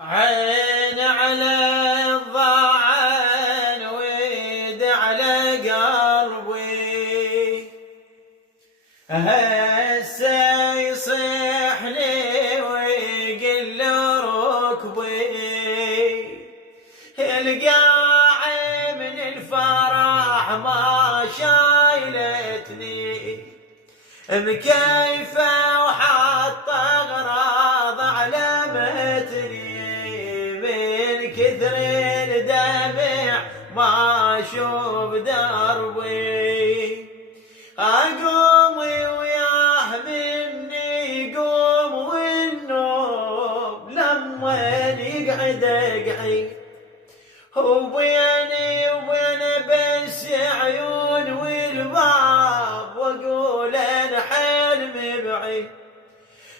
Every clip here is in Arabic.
عين على الضعن ويد على قلبي، هسه يصيح لي ويقل ركبي، القاع من الفرح ما شايلتني، مكيفة وحاطة أغراض على متني، من كثر الدمع ما أشوف دربي، أقوم وياه مني قوم والنوم لمن يقعد أقعد، وبيني وبين بس عيون والباب، واقول انا حلمي بعيد،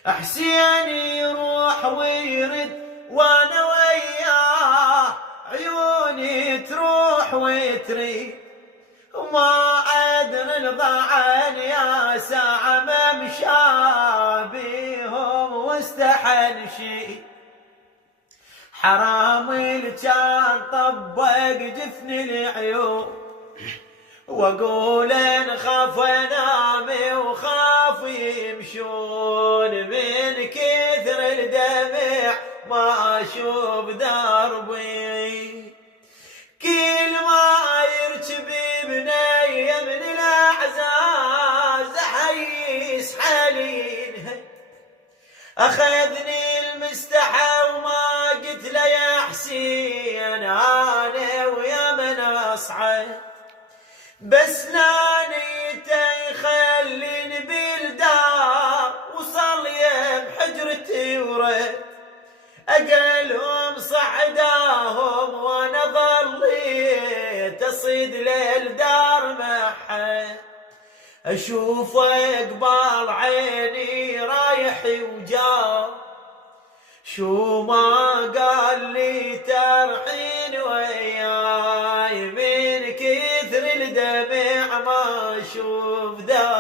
حسين يروح ويرد وانا وياه، عيوني تروح وتريد، وما ادري الضعن يا ساعة ممشى بيهم واستحن شي، حرامي كان طبق جفن العيون، واقول نخاف انام وخاف يمشون، من كثر الدمع ما اشوف دربي، كل ما يركب بني من الاعزاز حيس حالينها، اخذني المستحى وما قلت له يا حسين انا ويا من اصعد، بس لا نيته يخليني بالدار، وصل يم حجرتي ورد، اقلهم صعداهم وانا ظليت اصيد للدار محد، اشوفه قبال عيني رايح وجاء، شو ما قال لي ترحين وياي، من كثر الدمع ما اشوف دار.